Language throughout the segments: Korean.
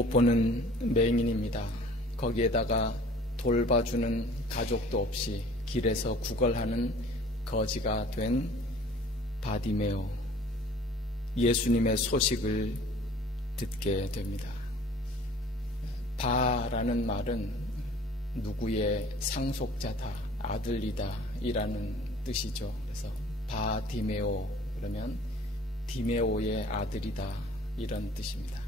못 보는 맹인입니다. 거기에다가 돌봐주는 가족도 없이 길에서 구걸하는 거지가 된 바디메오. 예수님의 소식을 듣게 됩니다. 바라는 말은 누구의 상속자다, 아들이다 이라는 뜻이죠. 그래서 바디메오 그러면 디메오의 아들이다 이런 뜻입니다.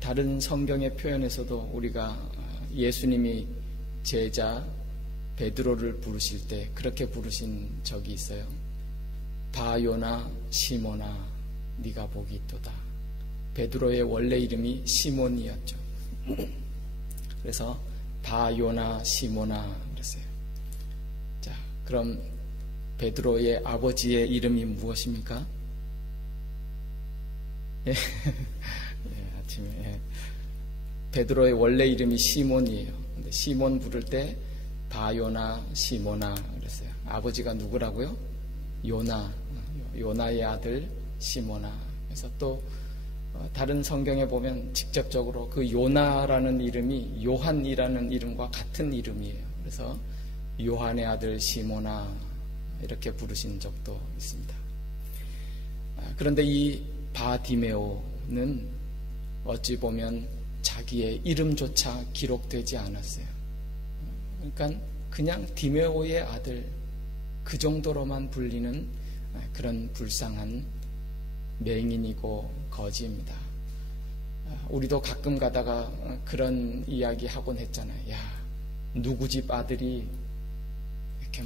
다른 성경의 표현에서도 우리가 예수님이 제자 베드로를 부르실 때 그렇게 부르신 적이 있어요. 바요나 시몬아 네가 복이 있도다. 베드로의 원래 이름이 시몬이었죠. 그래서 바요나 시몬아 그랬어요. 자, 그럼 베드로의 아버지의 이름이 무엇입니까? 예. 베드로의 원래 이름이 시몬이에요. 근데 시몬 부를 때 바요나 시모나 그랬어요. 아버지가 누구라고요? 요나의 아들 시모나. 그래서 또 다른 성경에 보면 직접적으로 그 요나라는 이름이 요한이라는 이름과 같은 이름이에요. 그래서 요한의 아들 시모나 이렇게 부르신 적도 있습니다. 그런데 이 바디메오는 어찌 보면 자기의 이름조차 기록되지 않았어요. 그러니까 그냥 디메오의 아들 그 정도로만 불리는 그런 불쌍한 맹인이고 거지입니다. 우리도 가끔 가다가 그런 이야기 하곤 했잖아요. 야, 누구 집 아들이 이렇게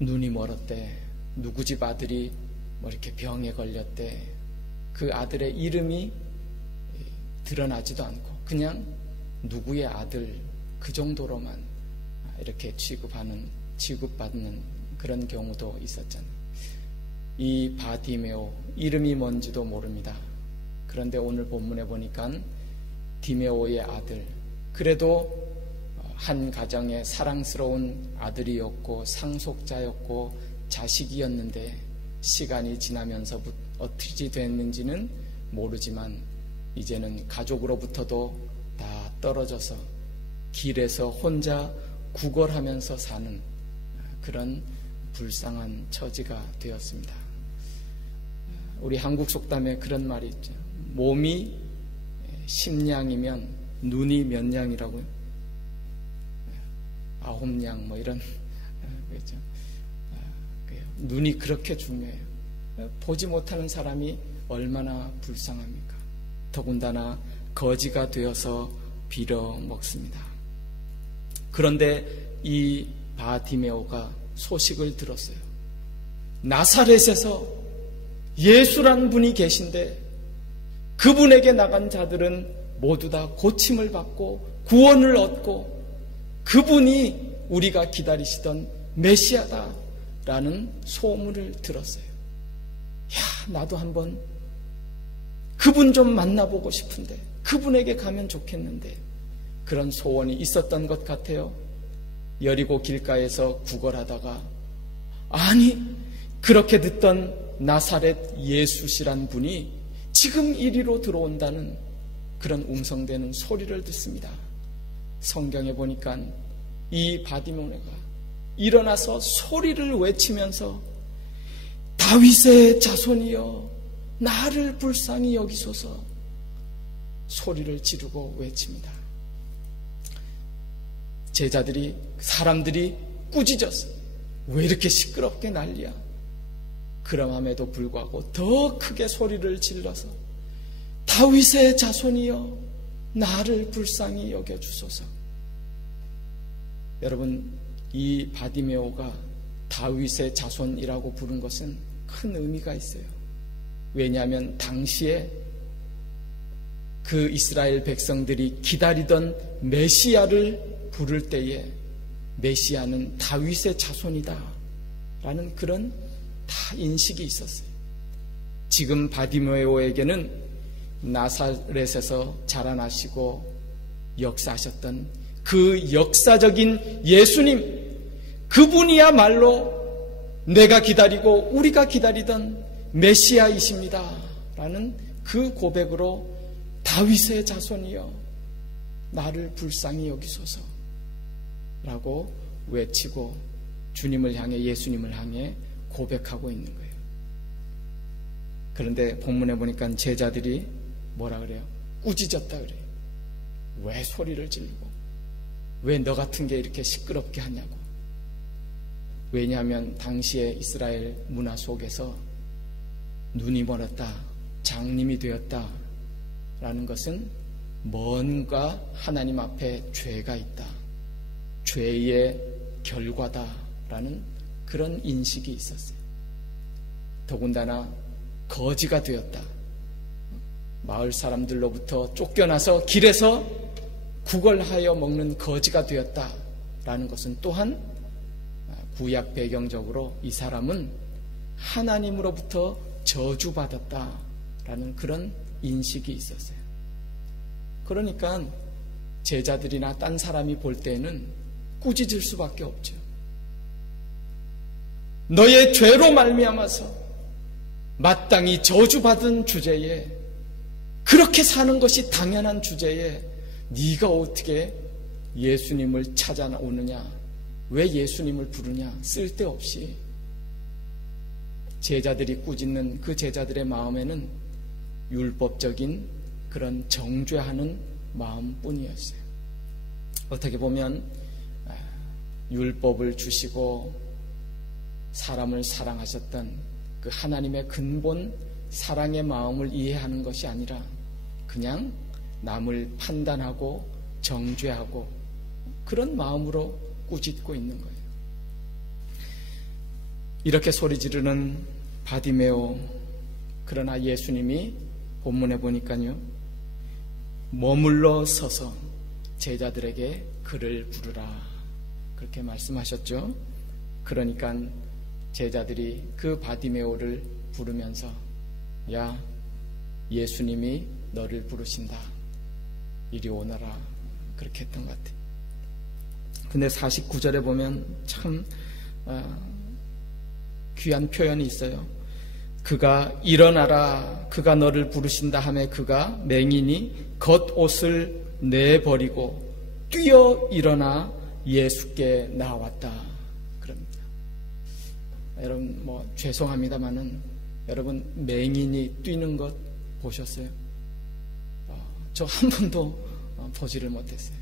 눈이 멀었대. 누구 집 아들이 이렇게 병에 걸렸대. 그 아들의 이름이 드러나지도 않고 그냥 누구의 아들 그 정도로만 이렇게 취급받는 그런 경우도 있었잖아요. 이 바디메오 이름이 뭔지도 모릅니다. 그런데 오늘 본문에 보니까 디메오의 아들, 그래도 한 가정의 사랑스러운 아들이었고 상속자였고 자식이었는데 시간이 지나면서 어떻게 됐는지는 모르지만 이제는 가족으로부터도 다 떨어져서 길에서 혼자 구걸하면서 사는 그런 불쌍한 처지가 되었습니다. 우리 한국 속담에 그런 말이 있죠. 몸이 10냥이면 눈이 몇 냥이라고요? 9냥 이런 그렇죠. 눈이 그렇게 중요해요. 보지 못하는 사람이 얼마나 불쌍합니까? 더군다나 거지가 되어서 빌어먹습니다. 그런데 이 바디메오가 소식을 들었어요. 나사렛에서 예수란 분이 계신데 그분에게 나간 자들은 모두 다 고침을 받고 구원을 얻고 그분이 우리가 기다리시던 메시아다라는 소문을 들었어요. 야, 나도 한번 그분 좀 만나보고 싶은데 그분에게 가면 좋겠는데 그런 소원이 있었던 것 같아요. 여리고 길가에서 구걸하다가 아니 그렇게 듣던 나사렛 예수시란 분이 지금 이리로 들어온다는 그런 음성되는 소리를 듣습니다. 성경에 보니까 이 바디메오가 일어나서 소리를 외치면서 다윗의 자손이여 나를 불쌍히 여기소서 소리를 지르고 외칩니다. 제자들이 사람들이 꾸짖었어요. 왜 이렇게 시끄럽게 난리야? 그럼에도 불구하고 더 크게 소리를 질러서 다윗의 자손이여 나를 불쌍히 여겨주소서. 여러분 이 바디메오가 다윗의 자손이라고 부른 것은 큰 의미가 있어요. 왜냐하면 당시에 그 이스라엘 백성들이 기다리던 메시아를 부를 때에 메시아는 다윗의 자손이다 라는 그런 다 인식이 있었어요. 지금 바디메오에게는 나사렛에서 자라나시고 역사하셨던 그 역사적인 예수님, 그분이야말로 내가 기다리고 우리가 기다리던 메시아이십니다 라는 그 고백으로 다윗의 자손이여 나를 불쌍히 여기소서 라고 외치고 주님을 향해, 예수님을 향해 고백하고 있는 거예요. 그런데 본문에 보니까 제자들이 뭐라 그래요? 꾸짖었다 그래요. 왜 소리를 지르고, 왜 너 같은 게 이렇게 시끄럽게 하냐고. 왜냐하면 당시에 이스라엘 문화 속에서 눈이 멀었다, 장님이 되었다 라는 것은 뭔가 하나님 앞에 죄가 있다, 죄의 결과다라는 그런 인식이 있었어요. 더군다나 거지가 되었다, 마을 사람들로부터 쫓겨나서 길에서 구걸하여 먹는 거지가 되었다라는 것은 또한 구약 배경적으로 이 사람은 하나님으로부터 저주받았다라는 그런 인식이 있었어요. 그러니까 제자들이나 딴 사람이 볼 때는 꾸짖을 수밖에 없죠. 너의 죄로 말미암아서 마땅히 저주받은 주제에, 그렇게 사는 것이 당연한 주제에 네가 어떻게 예수님을 찾아오느냐, 왜 예수님을 부르냐, 쓸데없이. 제자들이 꾸짖는 그 제자들의 마음에는 율법적인 그런 정죄하는 마음뿐이었어요. 어떻게 보면 율법을 주시고 사람을 사랑하셨던 그 하나님의 근본 사랑의 마음을 이해하는 것이 아니라 그냥 남을 판단하고 정죄하고 그런 마음으로 꾸짖고 있는 거예요. 이렇게 소리 지르는 바디메오, 그러나 예수님이 본문에 보니까요, 머물러 서서 제자들에게 그를 부르라 그렇게 말씀하셨죠. 그러니까 제자들이 그 바디메오를 부르면서 야, 예수님이 너를 부르신다, 이리 오너라, 그렇게 했던 것 같아요. 근데 49절에 보면 참 귀한 표현이 있어요. 그가 일어나라, 그가 너를 부르신다 하매 그가 맹인이 겉옷을 내버리고 뛰어 일어나 예수께 나왔다 그럽니다. 여러분 죄송합니다만은 여러분 맹인이 뛰는 것 보셨어요? 저 한 번도 보지를 못했어요.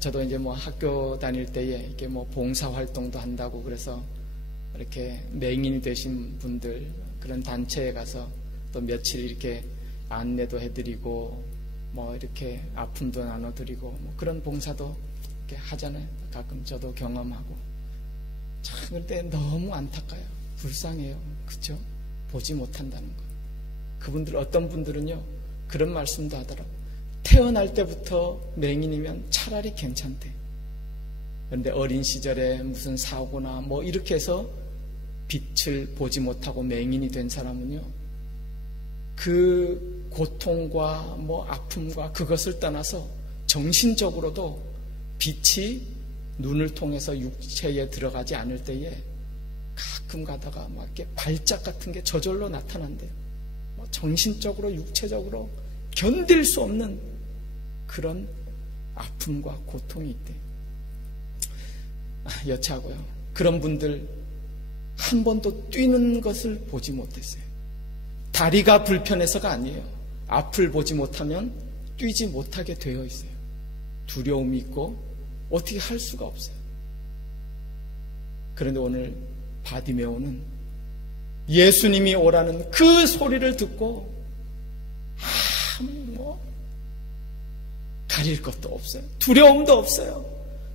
저도 이제 학교 다닐 때에 이렇게 봉사 활동도 한다고 그래서 이렇게 맹인이 되신 분들 그런 단체에 가서 또 며칠 이렇게 안내도 해드리고 이렇게 아픔도 나눠드리고 그런 봉사도 이렇게 하잖아요. 가끔 저도 경험하고. 참 그때 너무 안타까워요. 불쌍해요. 그렇죠? 보지 못한다는 거. 그분들 어떤 분들은요 그런 말씀도 하더라고요. 태어날 때부터 맹인이면 차라리 괜찮대. 그런데 어린 시절에 무슨 사고나 이렇게 해서 빛을 보지 못하고 맹인이 된 사람은요, 그 고통과 아픔과 그것을 떠나서 정신적으로도 빛이 눈을 통해서 육체에 들어가지 않을 때에 가끔 가다가 이렇게 발작 같은 게 저절로 나타난대요. 정신적으로 육체적으로 견딜 수 없는 그런 아픔과 고통이 있대요. 여차하고요. 그런 분들 한 번도 뛰는 것을 보지 못했어요. 다리가 불편해서가 아니에요. 앞을 보지 못하면 뛰지 못하게 되어 있어요. 두려움이 있고 어떻게 할 수가 없어요. 그런데 오늘 바디메오는 예수님이 오라는 그 소리를 듣고 가릴 것도 없어요. 두려움도 없어요.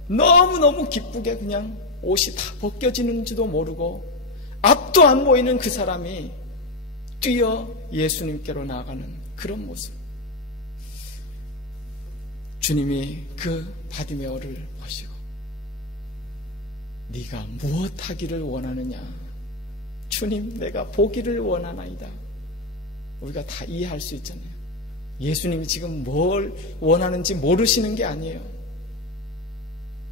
너무너무 기쁘게 그냥 옷이 다 벗겨지는지도 모르고 앞도 안 보이는 그 사람이 뛰어 예수님께로 나아가는 그런 모습. 주님이 그 바디메오를 보시고 네가 무엇 하기를 원하느냐? 주님, 내가 보기를 원하나이다. 우리가 다 이해할 수 있잖아요. 예수님이 지금 뭘 원하는지 모르시는 게 아니에요.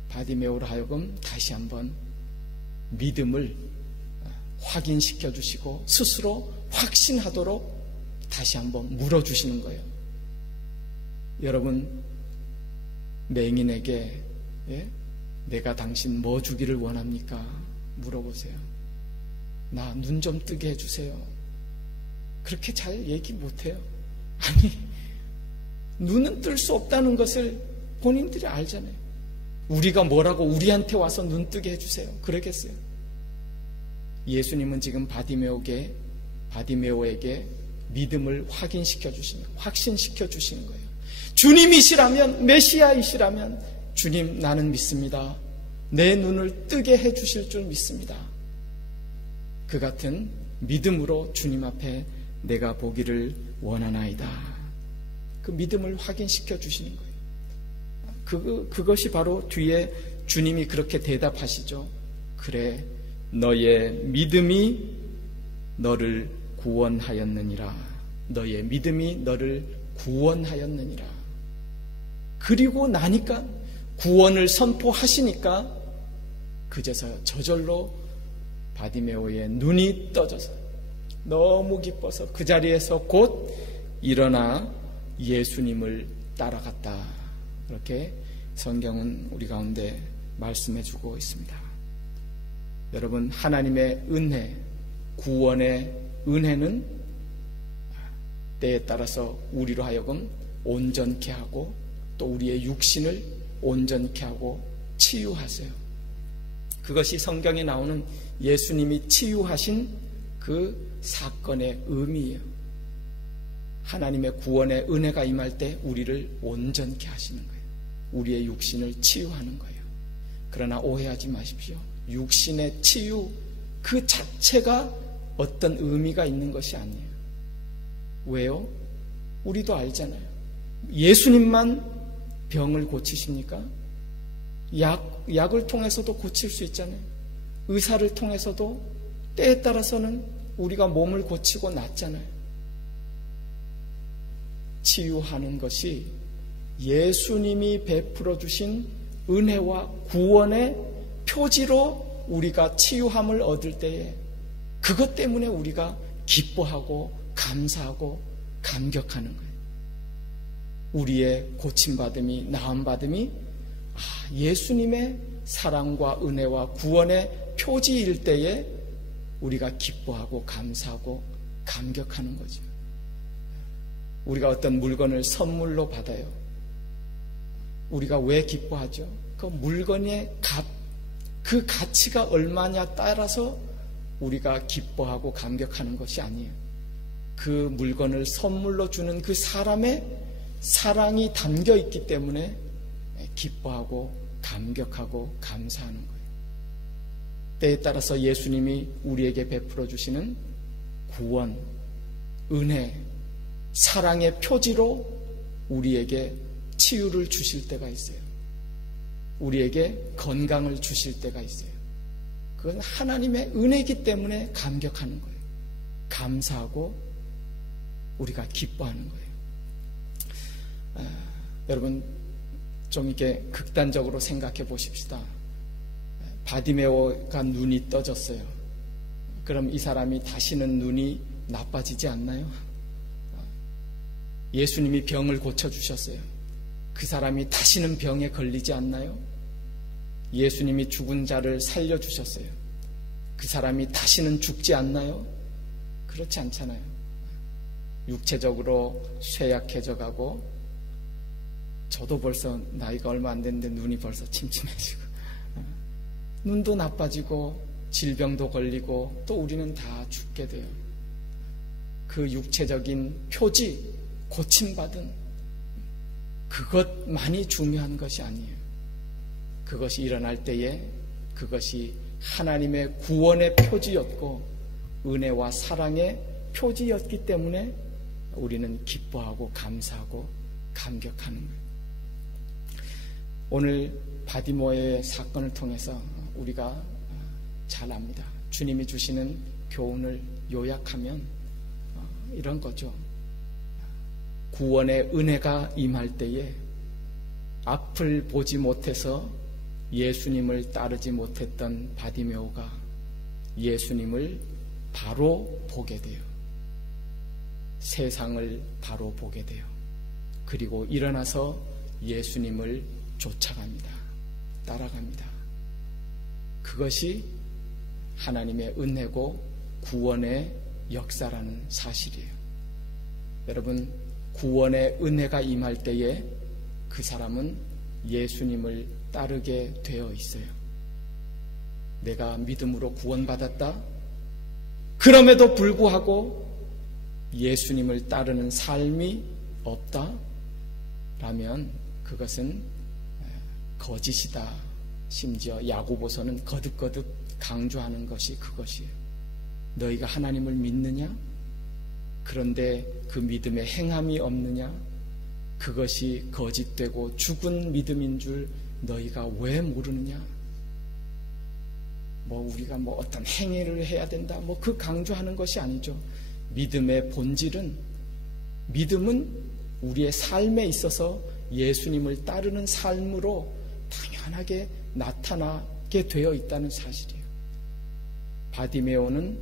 바디메오로 하여금 다시 한번 믿음을 확인시켜 주시고 스스로 확신하도록 다시 한번 물어주시는 거예요. 여러분, 맹인에게 내가 당신 뭐 주기를 원합니까? 물어보세요. 나 눈 좀 뜨게 해주세요. 그렇게 잘 얘기 못해요. 아니, 눈은 뜰 수 없다는 것을 본인들이 알잖아요. 우리가 뭐라고 우리한테 와서 눈 뜨게 해주세요. 그러겠어요? 예수님은 지금 바디메오에게 믿음을 확신시켜 주시는 거예요. 주님이시라면, 메시아이시라면, 주님, 나는 믿습니다. 내 눈을 뜨게 해주실 줄 믿습니다. 그 같은 믿음으로 주님 앞에 내가 보기를 원하나이다. 그 믿음을 확인시켜 주시는 거예요. 그것이 바로 뒤에 주님이 그렇게 대답하시죠. 그래, 너의 믿음이 너를 구원하였느니라. 너의 믿음이 너를 구원하였느니라. 그리고 나니까, 구원을 선포하시니까 그제서야 저절로 바디메오의 눈이 떠져서 너무 기뻐서 그 자리에서 곧 일어나 예수님을 따라갔다. 그렇게 성경은 우리 가운데 말씀해 주고 있습니다. 여러분, 하나님의 은혜, 구원의 은혜는 때에 따라서 우리로 하여금 온전케 하고 또 우리의 육신을 온전케 하고 치유하세요. 그것이 성경에 나오는 예수님이 치유하신 그 사건의 의미예요. 하나님의 구원의 은혜가 임할 때 우리를 온전케 하시는 거예요. 우리의 육신을 치유하는 거예요. 그러나 오해하지 마십시오. 육신의 치유 그 자체가 어떤 의미가 있는 것이 아니에요. 왜요? 우리도 알잖아요. 예수님만 병을 고치십니까? 약을 통해서도 고칠 수 있잖아요. 의사를 통해서도 때에 따라서는 우리가 몸을 고치고 낫잖아요. 치유하는 것이 예수님이 베풀어 주신 은혜와 구원의 표지로 우리가 치유함을 얻을 때에 그것 때문에 우리가 기뻐하고 감사하고 감격하는 거예요. 우리의 고침받음이, 나음받음이 예수님의 사랑과 은혜와 구원의 표지일 때에 우리가 기뻐하고 감사하고 감격하는 거죠. 우리가 어떤 물건을 선물로 받아요. 우리가 왜 기뻐하죠? 그 물건의 그 가치가 얼마냐 따라서 우리가 기뻐하고 감격하는 것이 아니에요. 그 물건을 선물로 주는 그 사람의 사랑이 담겨 있기 때문에 기뻐하고 감격하고 감사하는 거예요. 때에 따라서 예수님이 우리에게 베풀어 주시는 구원, 은혜, 사랑의 표지로 우리에게 치유를 주실 때가 있어요. 우리에게 건강을 주실 때가 있어요. 그건 하나님의 은혜이기 때문에 감격하는 거예요. 감사하고 우리가 기뻐하는 거예요. 여러분, 좀 이렇게 극단적으로 생각해 보십시다. 바디메오가 눈이 떠졌어요. 그럼 이 사람이 다시는 눈이 나빠지지 않나요? 예수님이 병을 고쳐주셨어요. 그 사람이 다시는 병에 걸리지 않나요? 예수님이 죽은 자를 살려주셨어요. 그 사람이 다시는 죽지 않나요? 그렇지 않잖아요. 육체적으로 쇠약해져 가고, 저도 벌써 나이가 얼마 안 됐는데 눈이 벌써 침침해지고, 눈도 나빠지고 질병도 걸리고 또 우리는 다 죽게 돼요. 그 육체적인 표지, 고침받은 그것만이 중요한 것이 아니에요. 그것이 일어날 때에 그것이 하나님의 구원의 표지였고 은혜와 사랑의 표지였기 때문에 우리는 기뻐하고 감사하고 감격하는 거예요. 오늘 바디메오의 사건을 통해서 우리가 잘 압니다. 주님이 주시는 교훈을 요약하면 이런 거죠. 구원의 은혜가 임할 때에 앞을 보지 못해서 예수님을 따르지 못했던 바디메오가 예수님을 바로 보게 돼요. 세상을 바로 보게 돼요. 그리고 일어나서 예수님을 쫓아갑니다. 따라갑니다. 그것이 하나님의 은혜고 구원의 역사라는 사실이에요. 여러분, 구원의 은혜가 임할 때에 그 사람은 예수님을 따르게 되어 있어요. 내가 믿음으로 구원받았다. 그럼에도 불구하고 예수님을 따르는 삶이 없다? 라면 그것은 거짓이다. 심지어 야고보서는 거듭거듭 강조하는 것이 그것이에요. 너희가 하나님을 믿느냐? 그런데 그 믿음에 행함이 없느냐? 그것이 거짓되고 죽은 믿음인 줄 너희가 왜 모르느냐? 우리가 어떤 행위를 해야 된다. 그 강조하는 것이 아니죠. 믿음의 본질은, 믿음은 우리의 삶에 있어서 예수님을 따르는 삶으로 당연하게 나타나게 되어 있다는 사실이에요. 바디메오는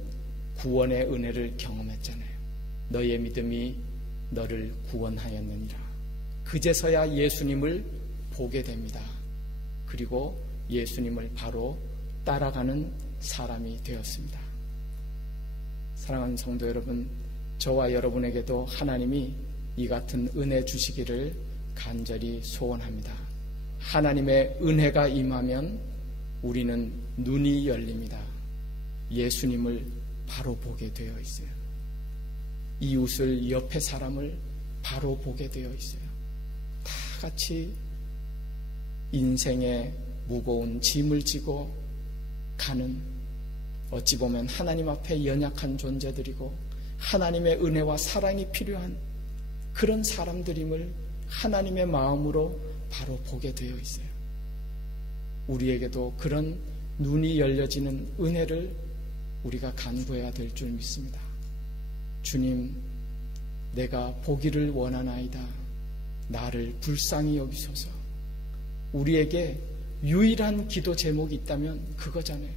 구원의 은혜를 경험했잖아요. 너의 믿음이 너를 구원하였느니라. 그제서야 예수님을 보게 됩니다. 그리고 예수님을 바로 따라가는 사람이 되었습니다. 사랑하는 성도 여러분, 저와 여러분에게도 하나님이 이 같은 은혜 주시기를 간절히 소원합니다. 하나님의 은혜가 임하면 우리는 눈이 열립니다. 예수님을 바로 보게 되어 있어요. 이웃을, 옆에 사람을 바로 보게 되어 있어요. 다 같이 인생의 무거운 짐을 지고 가는, 어찌 보면 하나님 앞에 연약한 존재들이고 하나님의 은혜와 사랑이 필요한 그런 사람들임을 하나님의 마음으로 바로 보게 되어 있어요. 우리에게도 그런 눈이 열려지는 은혜를 우리가 간구해야 될 줄 믿습니다. 주님, 내가 보기를 원하나이다. 나를 불쌍히 여기소서. 우리에게 유일한 기도 제목이 있다면 그거잖아요.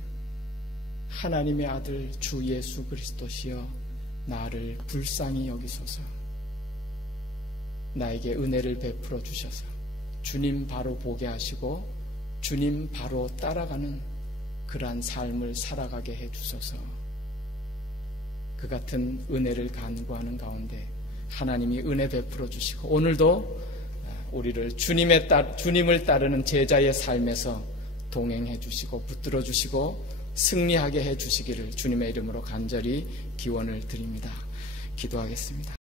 하나님의 아들 주 예수 그리스도시여, 나를 불쌍히 여기소서. 나에게 은혜를 베풀어 주셔서 주님 바로 보게 하시고 주님 바로 따라가는 그러한 삶을 살아가게 해 주소서. 그 같은 은혜를 간구하는 가운데 하나님이 은혜 베풀어 주시고 오늘도 우리를 주님을 따르는 제자의 삶에서 동행해 주시고 붙들어 주시고 승리하게 해 주시기를 주님의 이름으로 간절히 기원을 드립니다. 기도하겠습니다.